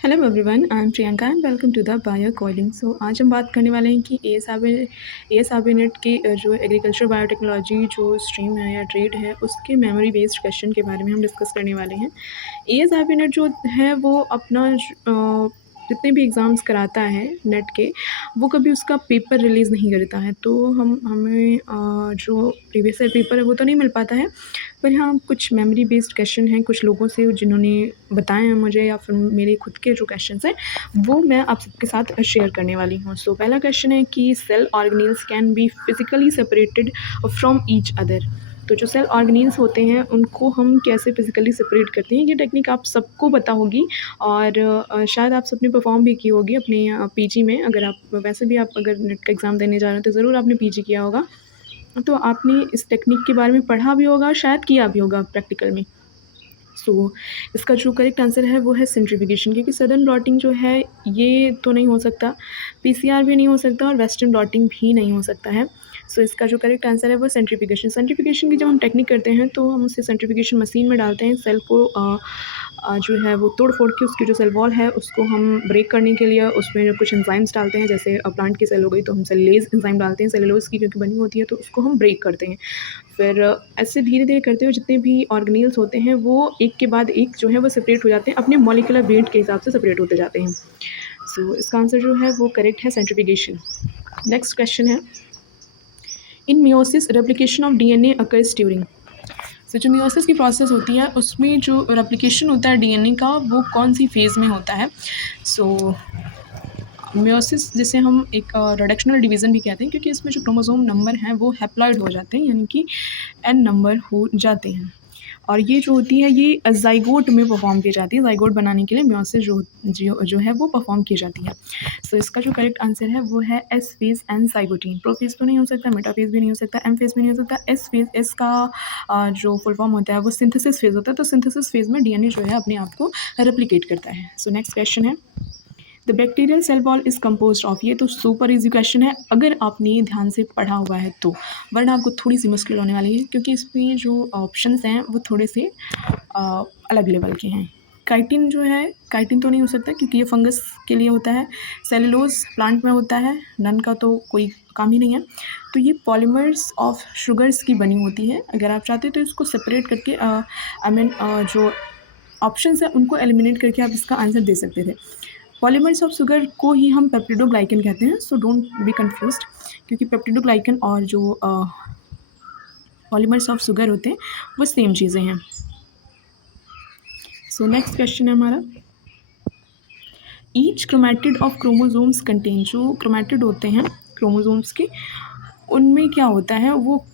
Hello everyone, I am Priyanka and welcome to the bio calling. So आज हम बात करने वाले हैं कि एएसआरबी नेट की जो एग्रीकल्चर बायोटेक्नोलॉजी जो स्ट्रीम है या ट्रेड है उसके मेमोरी बेस्ड क्वेश्चन के बारे में हम डिस्कस करने वाले हैं। एएसआरबी नेट जो है वो अपना जितने भी एग्ज़ाम्स कराता है नेट के, वो कभी उसका पेपर रिलीज़ नहीं करता है। तो हमें जो प्रीवियस ईयर पेपर है वो तो नहीं मिल पाता है, पर हाँ कुछ मेमोरी बेस्ड क्वेश्चन हैं कुछ लोगों से जिन्होंने बताए हैं मुझे, या फिर मेरे खुद के जो क्वेश्चंस हैं वो मैं आप सबके साथ शेयर करने वाली हूँ। सो पहला क्वेश्चन है कि cell organelles can be physically separated from each other. तो जो सेल ऑर्गेनेल्स होते हैं उनको हम कैसे फिजिकली सेपरेट करते हैं, ये टेक्निक आप सबको पता होगी और शायद आप सबने परफॉर्म भी की होगी अपने पीजी में। अगर आप वैसे भी आप अगर नेट का एग्ज़ाम देने जा रहे हैं तो ज़रूर आपने पीजी किया होगा, तो आपने इस टेक्निक के बारे में पढ़ा भी होगा, शायद किया भी होगा प्रैक्टिकल में। सो इसका जो करेक्ट आंसर है वो है सेंट्रीफ्यूगेशन, क्योंकि सदर्न ब्लॉटिंग जो है ये तो नहीं हो सकता, पीसीआर भी नहीं हो सकता और वेस्टर्न ब्लॉटिंग भी नहीं हो सकता है। सो इसका जो करेक्ट आंसर है वो सेंट्रीफ्यूगेशन। सेंट्रीफ्यूगेशन की जब हम टेक्निक करते हैं तो हम उसे सेंट्रीफ्यूगेशन मशीन में डालते हैं, सेल को जो है वो तोड़ फोड़ के उसकी जो सेल वॉल है उसको हम ब्रेक करने के लिए उसमें कुछ एंजाइम्स डालते हैं। जैसे प्लांट की सेल हो गई तो हम सेलुलोज एंजाइम डालते हैं, सेलुलोज की क्योंकि बनी होती है तो उसको हम ब्रेक करते हैं। फिर ऐसे धीरे-धीरे करते हुए जितने भी ऑर्गेनेल्स होते हैं वो एक के बाद एक जो है वो सेपरेट हो जाते हैं, अपने मॉलिक्यूलर वेट के हिसाब से सेपरेट होते जाते हैं। सो इसका आंसर जो है वो करेक्ट है सेंट्रीफ्यूगेशन। नेक्स्ट क्वेश्चन है, in meiosis replication of DNA occurs during. So जो मियोसिस की प्रोसेस होती है उसमें जो रेप्लिकेशन होता है डीएनए का वो कौन सी फेज़ में होता है। सो मियोसिस जिसे हम एक रिडक्शनल डिवीज़न भी कहते हैं, क्योंकि इसमें जो क्रोमोसोम नंबर हैं वो हैप्लॉइड हो जाते हैं, यानी कि एन नंबर हो जाते हैं। और ये जो होती है ये ज़ाइगोट में परफॉर्म की जाती है, ज़ाइगोट बनाने के लिए मियोसिस जो है वो परफॉर्म की जाती है। सो इसका जो करेक्ट आंसर है वो है एस फेज़ एंड ज़ाइगोटीन। प्रोफेज़ तो नहीं हो सकता, मेटाफेज़ भी नहीं हो सकता, एम फेज़ भी नहीं हो सकता, एस फेज़। एस का जो फुल फॉर्म होता है वो सिंथेसिस फेज़ होता है, तो सिंथेसिस फेज़ में डीएनए जो है अपने आप को रेप्लिकेट करता है। सो नेक्स्ट क्वेश्चन है, the bacterial cell wall is composed of. ये तो सुपर इजी क्वेश्चन है अगर आपने ध्यान से पढ़ा हुआ है तो, वरना आपको थोड़ी सी मुश्किल होने वाली है क्योंकि इसमें जो ऑप्शंस हैं वो थोड़े से अलग लेवल के हैं। काइटिन जो है, काइटिन तो नहीं हो सकता क्योंकि ये फंगस के लिए होता है। सेलुलोज प्लांट में होता है, नन का तो कोई काम ही नहीं है। तो ये पॉलीमर्स ऑफ शुगर्स की बनी होती है। अगर आप चाहते तो इसको सेपरेट करके आई मीन जो ऑप्शंस हैं उनको एलिमिनेट करके आप इसका आंसर दे सकते थे। पॉलीमर्स ऑफ शुगर को ही हम पेप्टिडोग्लाइकन कहते हैं, सो डोंट बी कन्फ्यूज्ड, क्योंकि पेप्टिडोग्लाइकन और जो पॉलीमर्स ऑफ शुगर होते हैं वो सेम चीज़ें हैं। सो नेक्स्ट क्वेश्चन है हमारा, each chromatid of chromosomes contain. जो क्रोमैटिड होते हैं क्रोमोसोम्स के, उनमें क्या होता है वो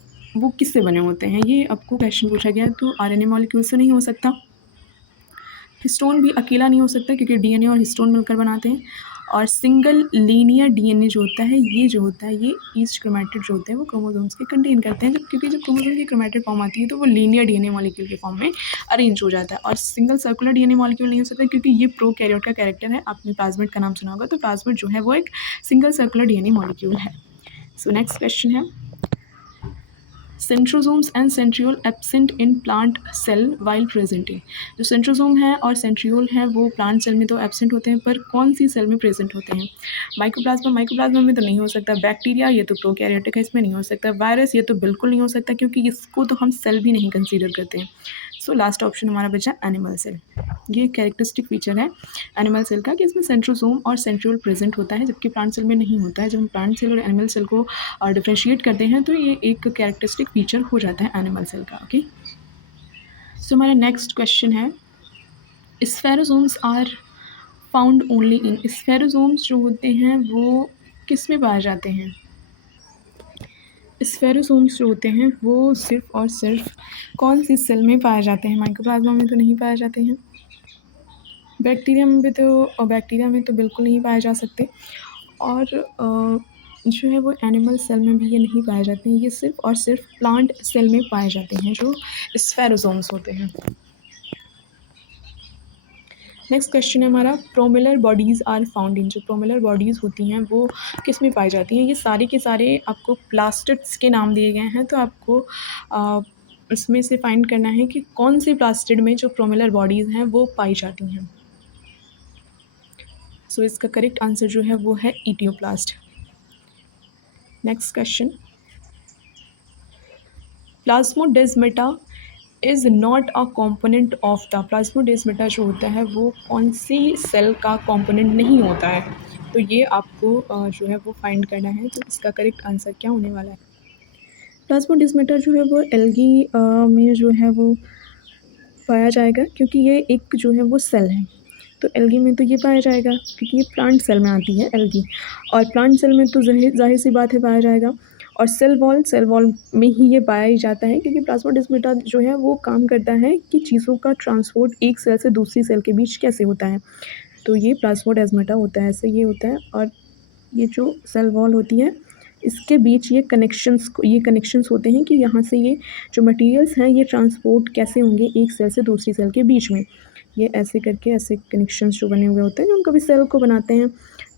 किससे बने होते हैं, ये आपको क्वेश्चन पूछा गया है। तो आरएनए मॉलिक्यूल से नहीं हो सकता, हिस्टोन भी अकेला नहीं हो सकता क्योंकि डीएनए और हिस्टोन मिलकर बनाते हैं, और सिंगल लीनियर डीएनए जो होता है ये जो होता है ये ईच क्रोमैटिड जो होते हैं वो क्रोमोसोम्स के कंटेन करते हैं। जब क्योंकि जब क्रोमोसोम की क्रोमैटिड फॉर्म आती है तो वो लीनियर डीएनए मॉलिक्यूल के फॉर्म में अरेंज हो जाता है, और सिंगल सर्कुलर डीएनए मॉलिक्यूल नहीं हो सकता क्योंकि ये प्रोकैरियोट का कैरेक्टर है। आपने प्लाज्मिड का नाम सुना होगा, तो प्लाज्मिड जो है वो एक सिंगल सर्कुलर डीएनए मॉलिक्यूल है। सो नेक्स्ट क्वेश्चन है, centrosomes and centriole absent in plant cell while presenting. जो सेंट्रोसोम है और सेंट्रियोल है वो प्लांट सेल में तो एब्सेंट होते हैं, पर कौन सी सेल में प्रेजेंट होते हैं। माइकोप्लाज्मा, माइकोप्लाज्मा में तो नहीं हो सकता। बैक्टीरिया, ये तो प्रोकैरियोटिक है, इसमें नहीं हो सकता। वायरस, ये तो बिल्कुल नहीं हो सकता क्योंकि इसको तो हम सेल भी नहीं कंसीडर करते हैं। सो लास्ट ऑप्शन हमारा बचा एनिमल सेल। ये कैरेक्टरिस्टिक फीचर है एनिमल सेल का कि इसमें सेंट्रोसोम और सेंट्रियोल प्रेजेंट होता है, जबकि प्लांट सेल में नहीं होता है। जब हम प्लांट सेल और एनिमल सेल को डिफ्रेंशिएट करते हैं तो ये एक कैरेक्टरिस्टिक फीचर हो जाता है एनिमल सेल का। ओके, सो हमारा नेक्स्ट क्वेश्चन है, स्फेरोसोम्स आर फाउंड ओनली इन। स्फेरोसोम्स जो होते हैं वो किस में पाए जाते हैं। स्फेरोसोम्स जो होते हैं वो सिर्फ और सिर्फ कौन सी सेल में पाए जाते हैं। माइकोप्लाज्मा में तो नहीं पाए जाते हैं, बैक्टीरिया में तो बिल्कुल नहीं पाए जा सकते, और जो है वो एनिमल सेल में भी ये नहीं पाए जाते हैं। ये सिर्फ और सिर्फ प्लांट सेल में पाए जाते हैं जो स्फेरोसोम्स होते हैं। नेक्स्ट क्वेश्चन है हमारा, प्रोमेलर बॉडीज़ आर फाउंड इन। जो प्रोमेलर बॉडीज़ होती हैं वो किस में पाई जाती हैं। ये सारे के सारे आपको प्लास्टिड्स के नाम दिए गए हैं, तो आपको इसमें से फाइंड करना है कि कौन से प्लास्टिड में जो प्रोमेलर बॉडीज़ हैं वो पाई जाती हैं। सो इसका करेक्ट आंसर जो है वो है etioplast. Next question, plasmodesmata is not a component of the, plasmodesmata जो होता है वो कौन सी सेल का कॉम्पोनेंट नहीं होता है, तो ये आपको जो है वो फाइंड करना है। तो इसका करेक्ट आंसर क्या होने वाला है? प्लाज्मोडेस्माटा जो है वो एल्गी में जो है वो पाया जाएगा, क्योंकि ये एक जो है वो सेल है, तो एल्गी में तो ये पाया जाएगा क्योंकि ये प्लांट सेल में आती है एल्गी, और प्लांट सेल में तो ज़ाहिर सी बात है पाया जाएगा। और सेल वॉल में ही ये पाया ही जाता है, क्योंकि प्लाज्मोडेस्माटा जो है वो काम करता है कि चीज़ों का ट्रांसपोर्ट एक सेल से दूसरी सेल के बीच कैसे होता है, तो ये प्लाज्मोडेस्माटा होता है, ऐसे ये होता है। और ये जो सेल वॉल होती है इसके बीच ये कनेक्शंस होते हैं कि यहाँ से ये जो मटेरियल्स हैं ये ट्रांसपोर्ट कैसे होंगे एक सेल से दूसरी सेल के बीच में, ये ऐसे करके ऐसे कनेक्शंस जो बने हुए होते हैं, जो हम कभी सेल को बनाते हैं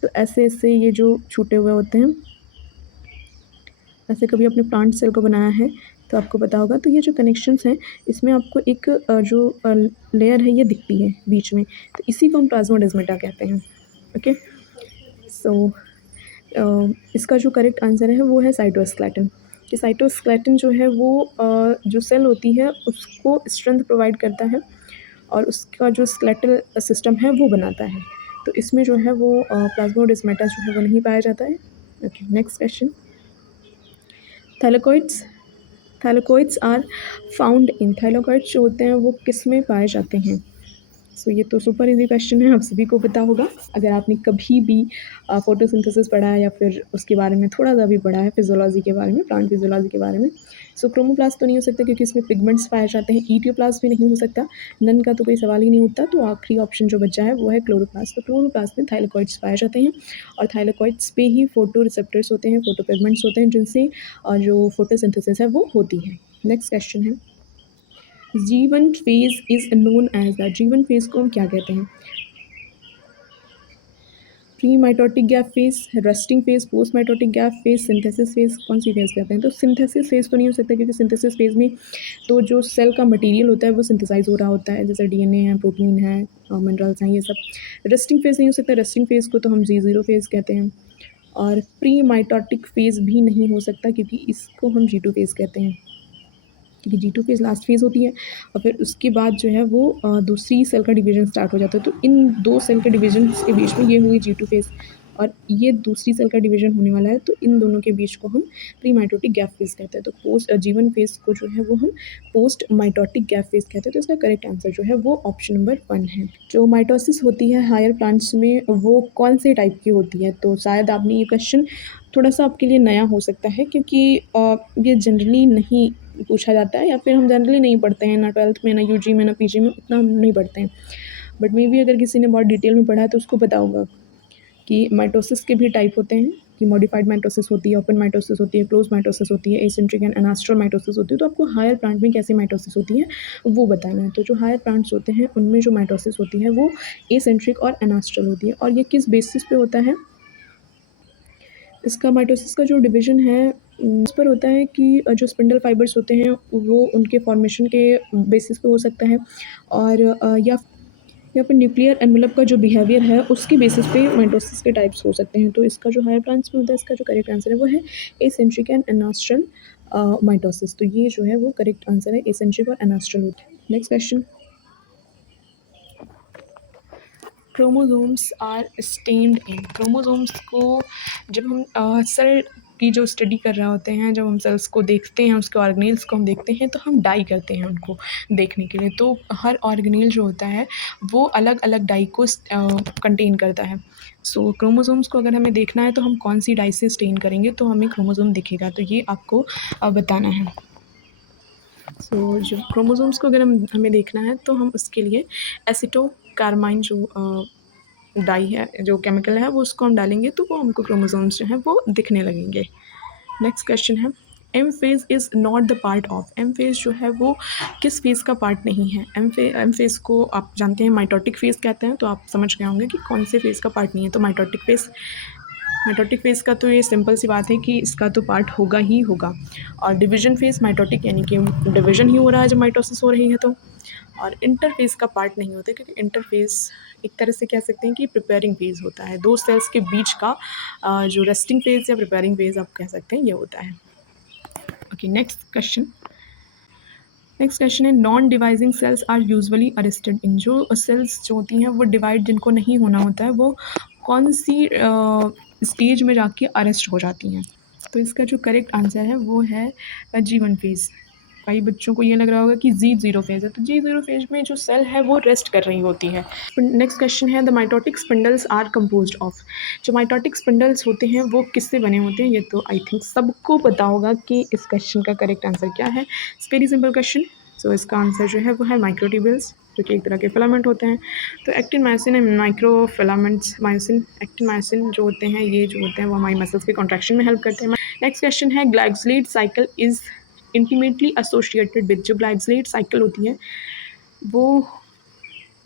तो ऐसे ऐसे ये जो छूटे हुए होते हैं, ऐसे कभी अपने प्लांट सेल को बनाया है तो आपको पता होगा। तो ये जो कनेक्शंस हैं इसमें आपको एक जो लेयर है ये दिखती है बीच में, तो इसी को हम प्लाज्मोडेस्माटा कहते हैं। ओके, सो इसका जो करेक्ट आंसर है वो है साइटोस्केलेटन। कि साइटोस्केलेटन जो है वो जो सेल होती है उसको स्ट्रेंथ प्रोवाइड करता है और उसका जो स्केलेटल सिस्टम है वो बनाता है, तो इसमें जो है वो प्लाज्मोडेस्माटा जो है वो नहीं पाया जाता है। Okay, next question, thylakoids thylakoids are found in, thylakoids जो होते हैं वो किस में पाए जाते हैं? सो ये तो सुपर इजी क्वेश्चन है, आप सभी को पता होगा अगर आपने कभी भी फोटोसिंथेसिस पढ़ा है या फिर उसके बारे में थोड़ा सा भी पढ़ा है, फिजियोलॉजी के बारे में, प्लांट फिजियोलॉजी के बारे में। सो क्रोमोप्लास्ट तो नहीं हो सकता क्योंकि इसमें पिगमेंट्स पाए जाते हैं, इटियोप्लास्ट भी नहीं हो सकता, नन का तो कोई सवाल ही नहीं उठता, तो आखिरी ऑप्शन जो बचा है वो है क्लोरोप्लास्ट। तो क्लोरोप्लास्ट में थाइलेकोइड्स पाए जाते हैं और थाइलेकोइड्स पे ही फोटो रिसेप्टर्स होते हैं, फोटो पिगमेंट्स होते हैं जिनसे जो फोटोसिंथेसिस है वो होती है। नेक्स्ट क्वेश्चन है, G one phase is known as the, G one phase को हम क्या कहते हैं? Pre mitotic gap phase, resting phase, post mitotic gap phase, synthesis phase, कौन सी फेज कहते हैं? तो सिंथेसिस फेज तो नहीं हो सकता क्योंकि सिंथेसिस फेज में तो जो सेल का मटेरियल होता है वो सिंथेसाइज हो रहा होता है, जैसे डीएनए है, प्रोटीन है, मिनरल्स हैं, ये सब। रेस्टिंग फेज नहीं हो सकता, रेस्टिंग फेज को तो हम G0 फेज कहते हैं। और प्री माइटोटिक फेज भी नहीं हो सकता क्योंकि इसको हम G2 फेज कहते हैं, क्योंकि G2 फेज़ लास्ट फेज़ होती है और फिर उसके बाद जो है वो दूसरी सेल का डिवीज़न स्टार्ट हो जाता है। तो इन 2 सेल के डिवीज़न के बीच में ये हुई G2 फेज़ और ये दूसरी सेल का डिवीज़न होने वाला है, तो इन दोनों के बीच को हम प्री माइटोटिक गैप फेज़ कहते हैं। तो पोस्ट जीवन फेज़ को जो है वो हम पोस्ट माइटोटिक गैप फेज़ कहते हैं। तो इसका करेक्ट आंसर जो है वो ऑप्शन नंबर 1 है। जो माइटोसिस होती है हायर प्लांट्स में वो कौन से टाइप की होती है? तो शायद आपने ये क्वेश्चन थोड़ा-सा आपके लिए नया हो सकता है क्योंकि ये जनरली नहीं पूछा जाता है या फिर हम जनरली नहीं पढ़ते हैं, ना 12th में, ना यूजी में, ना पीजी में, उतना हम नहीं पढ़ते हैं। बट मे बी अगर किसी ने बहुत डिटेल में पढ़ा है तो उसको पता होगा कि माइटोसिस के भी टाइप होते हैं, कि मॉडिफाइड माइटोसिस होती है, ओपन माइटोसिस होती है, क्लोज माइटोसिस होती है, एसेंट्रिक एंड एनास्ट्रल माइटोसिस होती है। तो आपको हायर प्लांट में कैसी माइटोसिस होती है वो बताना है। तो जो हायर प्लांट्स होते हैं उनमें जो माइटोसिस होती है वो एसेंट्रिक और एनास्ट्रल होती है। और ये किस बेसिस पे होता है? इसका माइटोसिस का जो डिवीज़न है इस पर होता है कि जो स्पिंडल फाइबर्स होते हैं वो उनके फॉर्मेशन के बेसिस पे हो सकता है और या फिर न्यूक्लियर एनवेलप का जो बिहेवियर है उसके बेसिस पे माइटोसिस के टाइप्स हो सकते हैं। तो इसका जो हायर प्लांट्स में होता है इसका जो करेक्ट आंसर है वो है एसेंट्रिक एंड एनास्ट्रल माइटोसिस। तो ये जो है वो करेक्ट आंसर है, एसेंट्रिक और एनास्ट्रल होता है। Next question, chromosomes are stained in, chromosomes को जब हम सेल की जो स्टडी कर रहे होते हैं, जब हम सेल्स को देखते हैं, उसके ऑर्गेनेल्स को हम देखते हैं तो हम डाई करते हैं उनको देखने के लिए। तो हर ऑर्गेनेल जो होता है वो अलग अलग डाई को कंटेन करता है। सो क्रोमोसोम्स को अगर हमें देखना है तो हम कौन सी डाई से स्टेन करेंगे तो हमें क्रोमोसोम दिखेगा, तो ये आपको बताना है। सो जो क्रोमोसोम्स को अगर हमें देखना है तो हम उसके लिए एसिटोकार्माइन जो डाई है, जो केमिकल है वो उसको हम डालेंगे तो वो हमको क्रोमोसोम्स जो हैं वो दिखने लगेंगे। नेक्स्ट क्वेश्चन है, M phase is not the part of, M phase जो है वो किस फेज़ का पार्ट नहीं है? एम फेज़ को आप जानते हैं माइटोटिक फेज़ कहते हैं, तो आप समझ गए होंगे कि कौन से फेज़ का पार्ट नहीं है। तो माइटोटिक फेज़ का तो ये सिंपल सी बात है कि इसका तो पार्ट होगा ही होगा। और डिवीज़न फेज़ माइटोटिक यानी कि डिवीज़न ही हो रहा है जब माइटोसिस हो रही है तो। और इंटरफेस का पार्ट नहीं होता, क्योंकि इंटरफेस एक तरह से कह सकते हैं कि प्रिपेयरिंग फेज़ होता है। दो सेल्स के बीच का जो रेस्टिंग फेज़ या प्रिपेयरिंग फेज़ आप कह सकते हैं, ये होता है। ओके, नेक्स्ट क्वेश्चन है, non dividing cells are usually arrested in. जो सेल्स जो होती हैं वो डिवाइड जिनको नहीं होना होता है, वो कौन सी स्टेज में जाके अरेस्ट हो जाती हैं? तो इसका जो करेक्ट आंसर है वो है G1 फेज़। कई बच्चों को ये लग रहा होगा कि G0 फेज़ है, तो G0 फेज़ में जो सेल है वो रेस्ट कर रही होती है। नेक्स्ट क्वेश्चन है, the mitotic spindles are composed of. जो माइटोटिक स्पिंडल्स होते हैं वो किससे बने होते हैं? ये तो आई थिंक सबको पता होगा कि इस क्वेश्चन का करेक्ट आंसर क्या है। It's very simple question. So इसका आंसर जो है वो है माइक्रोट्यूब्यूल्स, जो कि एक तरह के फिलामेंट होते हैं। तो actin myosin and micro filaments myosin, actin myosin जो होते हैं, ये जो होते हैं वो हमारी मसल्स के कॉन्ट्रैक्शन में हेल्प करते हैं। नेक्स्ट क्वेश्चन है, glyoxylate cycle is intimately associated with. जो ग्लाइकोसिलेट साइकिल होती है वो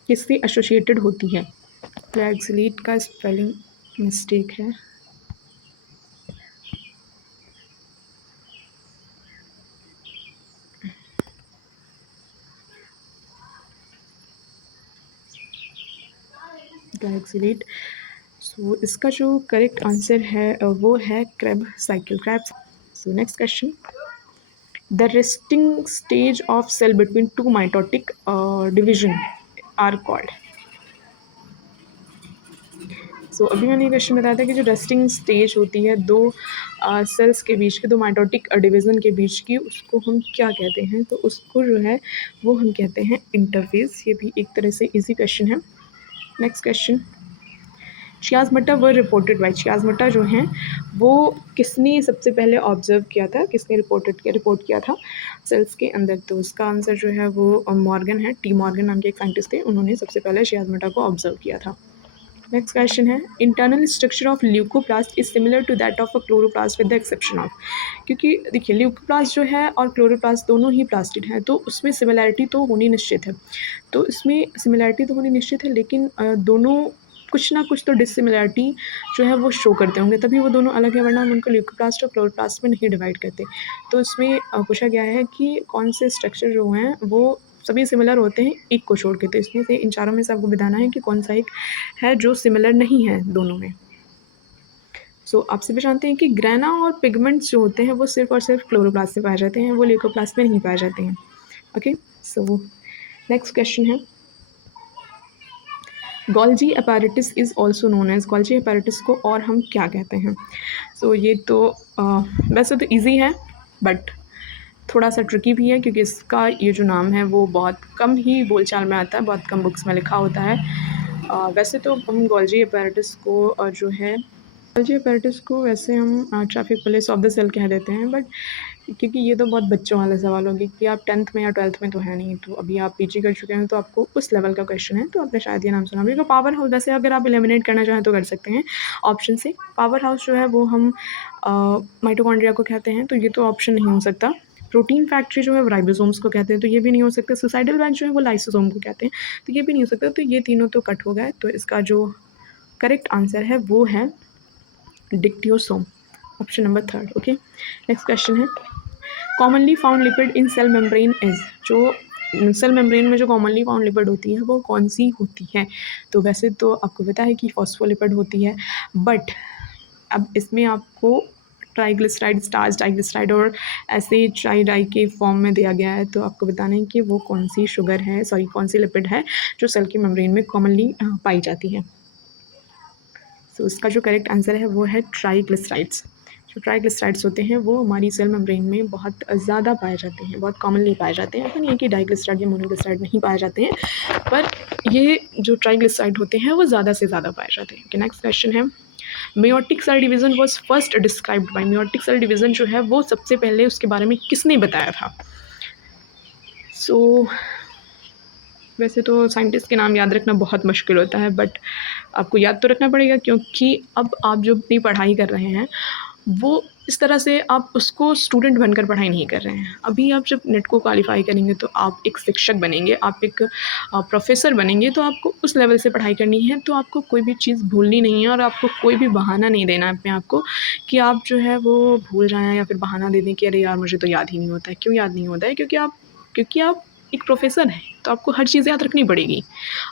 किससे एसोसिएटेड होती है? ग्लाइकोसिलेट का स्पेलिंग मिस्टेक है। ग्लाइकोसिलेट। सो इसका जो करेक्ट आंसर है वो है Krebs cycle, Krebs. So next question, the resting stage of cell between two mitotic division are called. So अभी मैंने ये क्वेश्चन बताया था कि जो रेस्टिंग स्टेज होती है दो सेल्स के बीच की, दो माइटोटिक डिवीज़न के बीच की, उसको हम क्या कहते हैं? तो उसको जो है वो हम कहते हैं इंटरफेस। ये भी एक तरह से इजी क्वेश्चन है। Next question, chiasmata were reported by. Chiasmata जो हैं वो किसने सबसे पहले ऑब्जर्व किया था, किसने रिपोर्ट किया था सेल्स के अंदर? तो उसका आंसर जो है वो मॉर्गन है। टी मॉर्गन नाम के एक साइंटिस्ट थे, उन्होंने सबसे पहले शियाज़मटा को ऑब्जर्व किया था। नेक्स्ट क्वेश्चन है, internal structure of leucoplast is similar to that of a chloroplast with the exception of. क्योंकि देखिए ल्यूकोप्लास्ट जो है और क्लोरोप्लास्ट दोनों ही प्लास्टिड हैं, तो उसमें सिमिलैरिटी तो होनी निश्चित है। तो इसमें सिमिलैरिटी तो होनी निश्चित है, लेकिन दोनों कुछ ना कुछ तो डिससिमिलैरिटी जो है वो शो करते होंगे, तभी वो दोनों अलग है, वरना हम उनको ल्यूकोप्लास्ट और क्लोरोप्लास्ट में नहीं डिवाइड करते। तो इसमें पूछा गया है कि कौन से स्ट्रक्चर जो हैं वो सभी सिमिलर होते हैं एक को छोड़ के। तो इसमें से इन चारों में से आपको बताना है कि कौन सा एक है जो सिमिलर नहीं है दोनों में। सो आप सभी जानते हैं कि ग्रेना और पिगमेंट्स जो होते हैं वो सिर्फ और सिर्फ क्लोरोप्लास्ट में पाए जाते हैं, वो ल्यूकोप्लास्ट में नहीं पाए जाते हैं। ओके, सो नेक्स्ट क्वेश्चन है, Golgi apparatus is also known as. Golgi apparatus को और हम क्या कहते हैं? सो ये तो वैसे तो ईजी है, बट थोड़ा सा ट्रिकी भी है, क्योंकि इसका ये जो नाम है वो बहुत कम ही बोलचाल में आता है, बहुत कम बुक्स में लिखा होता है। वैसे तो हम गोल्जी अपैरेटस को जो है गोल्जी अपैरेटस को वैसे हम traffic police of the cell कह देते हैं, बट क्योंकि ये तो बहुत बच्चों वाला सवाल होगी कि आप 10th में या 12th में तो है नहीं, तो अभी आप पीजी कर चुके हैं तो आपको उस लेवल का क्वेश्चन है, तो आपने शायद ये नाम सुना होगा। पावर हाउस वैसे अगर आप एलिमिनेट करना चाहें तो कर सकते हैं ऑप्शन से। पावर हाउस जो है वो हम माइटोकॉन्ड्रिया को कहते हैं, तो ये तो ऑप्शन नहीं हो सकता। प्रोटीन फैक्ट्री जो है वो राइबोसोम्स को कहते हैं, तो ये भी नहीं हो सकता। सुसाइडल बैग जो है वो लाइसोसोम को कहते हैं, तो ये भी नहीं हो सकता। तो ये तीनों तो कट हो गए, तो इसका जो करेक्ट आंसर है वो है dictyosome, option number 3। Okay, next question है, commonly found lipid in cell membrane is. जो सेल मेम्ब्रेन में जो कॉमनली फाउंड लिपिड होती है वो कौन सी होती है? तो वैसे तो आपको पता है कि फॉस्फोलिपिड होती है, बट अब इसमें आपको ट्राइग्लिसराइड, स्टार्च ट्राइग्लिसराइड और ऐसे ट्राई के फॉर्म में दिया गया है, तो आपको बताना है कि वो कौन सी शुगर है, सॉरी कौन सी लिपिड है जो सेल की मेम्ब्रेन में कॉमनली पाई जाती है। सो इसका जो करेक्ट आंसर है वो है ट्राइग्लिसराइड्स। जो ट्राइग्लिसराइड्स होते हैं वो हमारी सेल मेम्ब्रेन में बहुत ज़्यादा पाए जाते हैं, बहुत कॉमनली पाए जाते हैं। ऐसा नहीं है कि डाइग्लिसराइड या मोनोग्लिसराइड नहीं पाए जाते हैं, पर ये जो ट्राइग्लिसराइड होते हैं वो ज़्यादा से ज़्यादा पाए जाते हैं। नेक्स्ट क्वेश्चन है, meiotic cell division was first described by. Meiotic cell division जो है वो सबसे पहले उसके बारे में किसने बताया था? सो वैसे तो साइंटिस्ट के नाम याद रखना बहुत मुश्किल होता है, बट आपको याद तो रखना पड़ेगा, क्योंकि अब आप जो अपनी पढ़ाई कर रहे हैं वो इस तरह से आप उसको स्टूडेंट बनकर पढ़ाई नहीं कर रहे हैं। अभी आप जब नेट को क्वालिफाई करेंगे तो आप एक शिक्षक बनेंगे, आप एक प्रोफेसर बनेंगे, तो आपको उस लेवल से पढ़ाई करनी है। तो आपको कोई भी चीज़ भूलनी नहीं है, और आपको कोई भी बहाना नहीं देना है अपने आप को कि आप जो है वो भूल जाएँ, या फिर बहाना दे दें कि अरे यार मुझे तो याद ही नहीं होता है। क्यों याद नहीं होता है? क्योंकि आप एक प्रोफेसर हैं तो आपको हर चीज़ याद रखनी पड़ेगी।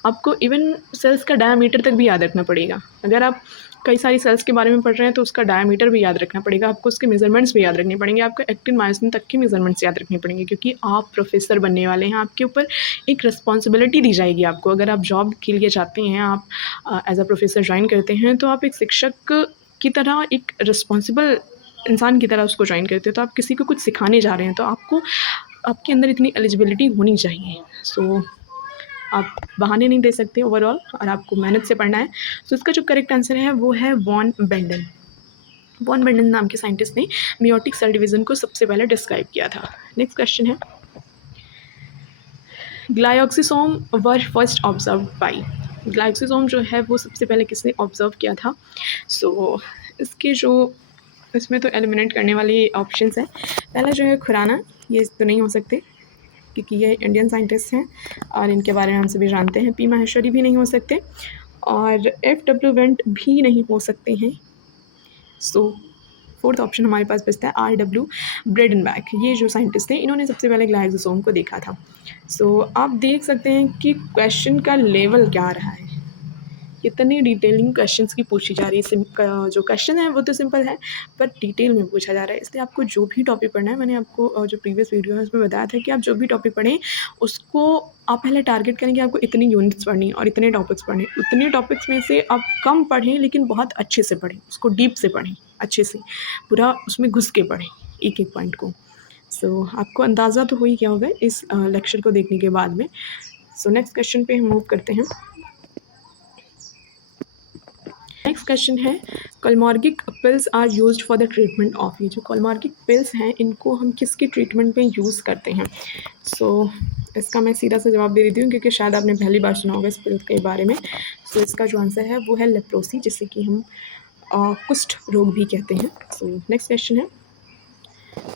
आपको इवन सेल्स का डायामीटर तक भी याद रखना पड़ेगा। अगर आप कई सारी सेल्स के बारे में पढ़ रहे हैं तो उसका डायामीटर भी याद रखना पड़ेगा, आपको उसके मेज़रमेंट्स भी याद रखने पड़ेंगे, आपको एक्टिन मायोसिन तक के मेज़रमेंट्स याद रखने पड़ेंगे, क्योंकि आप प्रोफेसर बनने वाले हैं। आपके ऊपर एक रिस्पॉन्सिबिलिटी दी जाएगी आपको। अगर आप जॉब के लिए जाते हैं, आप एज अ प्रोफेसर ज्वाइन करते हैं, तो आप एक शिक्षक की तरह, एक रिस्पॉन्सिबल इंसान की तरह उसको ज्वाइन करते हो। तो आप किसी को कुछ सिखाने जा रहे हैं तो आपको आपके अंदर इतनी एलिजिबिलिटी होनी चाहिए। सो आप बहाने नहीं दे सकते ओवरऑल, और आपको मेहनत से पढ़ना है। तो इसका जो करेक्ट आंसर है वो है वॉन बेंडन। वॉन बेंडन नाम के साइंटिस्ट ने मियोटिक सेल डिवीजन को सबसे पहले डिस्क्राइब किया था। नेक्स्ट क्वेश्चन है, ग्लाइक्सोसोम वर फर्स्ट ऑब्जर्व बाई। ग्लाइक्सोसोम जो है वो सबसे पहले किसने ऑब्जर्व किया था? सो इसके जो इसमें तो एलिमिनेट करने वाली ऑप्शंस हैं। पहला जो है खुराना, ये तो नहीं हो सकते क्योंकि ये इंडियन साइंटिस्ट हैं और इनके बारे में हम सभी जानते हैं। पी माहेश्वरी भी नहीं हो सकते और एफ.डब्ल्यू. वेंट भी नहीं हो सकते हैं। सो फोर्थ ऑप्शन हमारे पास बचता है R.W. ब्रेडनबैक। ये जो साइंटिस्ट थे इन्होंने सबसे पहले ग्लाइक्सोसोम को देखा था। सो आप देख सकते हैं कि क्वेश्चन का लेवल क्या रहा है। कितनी डिटेलिंग क्वेश्चंस की पूछी जा रही है। जो क्वेश्चन है वो तो सिंपल है पर डिटेल में पूछा जा रहा है। इसलिए आपको जो भी टॉपिक पढ़ना है, मैंने आपको जो प्रीवियस वीडियो है उसमें बताया था कि आप जो भी टॉपिक पढ़ें उसको आप पहले टारगेट करें कि आपको इतनी यूनिट्स पढ़नी और इतने टॉपिक्स पढ़ने। उतने टॉपिक्स में से आप कम पढ़ें लेकिन बहुत अच्छे से पढ़ें, उसको डीप से पढ़ें, अच्छे से पूरा उसमें घुस के पढ़ें एक एक पॉइंट को। सो आपको अंदाज़ा तो हो ही क्या होगा इस लेक्चर को देखने के बाद में। सो नेक्स्ट क्वेश्चन पे हम मूव करते हैं। नेक्स्ट क्वेश्चन है, cholinergic pills are used for the treatment of. ये जो कोलमार्गिक पिल्स हैं इनको हम किसके ट्रीटमेंट में यूज़ करते हैं? सो इसका मैं सीधा सा जवाब दे देती हूँ क्योंकि शायद आपने पहली बार सुना होगा इस पिल के बारे में। सो इसका जो आंसर है वो है लेप्रोसी, जिसे कि हम कुष्ठ रोग भी कहते हैं। सो नेक्स्ट क्वेश्चन है,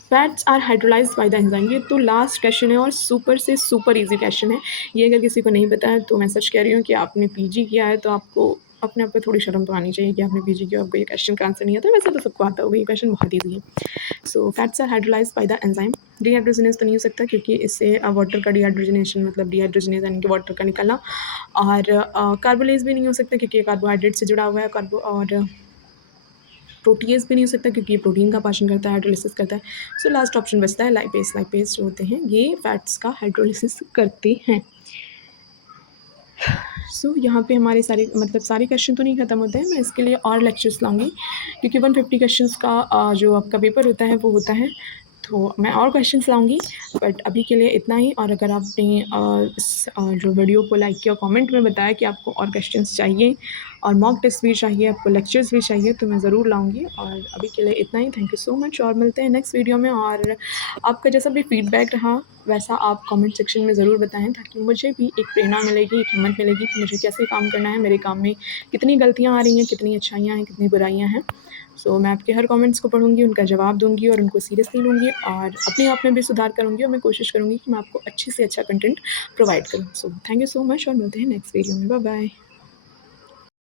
fats are hydrolyse by the enzyme. ये तो लास्ट क्वेश्चन है और सुपर से सुपर इजी क्वेश्चन है। ये अगर किसी को नहीं पता है तो मैं सच कह रही हूँ कि आपने पीजी किया है तो आपको अपने आप पे थोड़ी शर्म तो आनी चाहिए कि आपने पीजी किया, आपको ये क्वेश्चन का आंसर नहीं आता। वैसे तो सबको आता होगा, ये क्वेश्चन बहुत ईजी है। So fats are hydrolyse by the enzyme. Dehydrogenase तो नहीं हो सकता क्योंकि इससे वाटर का डिहाइड्रोजनेशन, मतलब डिहाइड्रोजनेस यानी कि वाटर का निकलना। और कार्बोलेज भी नहीं हो सकता क्योंकि ये कार्बोहाइड्रेट से जुड़ा हुआ है। और प्रोटीएज भी नहीं हो सकता क्योंकि ये प्रोटीन का पाचन करता है, हाइड्रोलिसिस करता है। सो लास्ट ऑप्शन बचता है लाइपेज। लाइपेज जो होते हैं ये फैट्स का हाइड्रोलिसिस करते हैं। सो यहाँ पे हमारे सारे क्वेश्चन तो नहीं ख़त्म होते हैं। मैं इसके लिए और लेक्चर्स लाऊंगी क्योंकि 150 क्वेश्चंस का जो आपका पेपर होता है वो होता है, तो मैं और क्वेश्चंस लाऊंगी। बट अभी के लिए इतना ही। और अगर आपने इस जो वीडियो को लाइक किया, कमेंट में बताया कि आपको और क्वेश्चंस चाहिए और मॉक टेस्ट भी चाहिए, आपको लेक्चर्स भी चाहिए, तो मैं ज़रूर लाऊंगी। और अभी के लिए इतना ही। थैंक यू सो मच और मिलते हैं नेक्स्ट वीडियो में। और आपका जैसा भी फीडबैक रहा वैसा आप कमेंट सेक्शन में ज़रूर बताएं ताकि मुझे भी एक प्रेरणा मिलेगी, एक हिम्मत मिलेगी कि मुझे कैसे काम करना है, मेरे काम में कितनी गलतियाँ आ रही हैं, कितनी अच्छाइयाँ हैं, कितनी बुराइयाँ हैं। सो मैं आपके हर कमेंट्स को पढ़ूंगी, उनका जवाब दूंगी और उनको सीरियसली लूँगी और अपने आप में भी सुधार करूँगी। और मैं कोशिश करूँगी कि मैं आपको अच्छे से अच्छा कंटेंट प्रोवाइड करूँ। So thank you so much और मिलते हैं नेक्स्ट वीडियो में। Bye bye.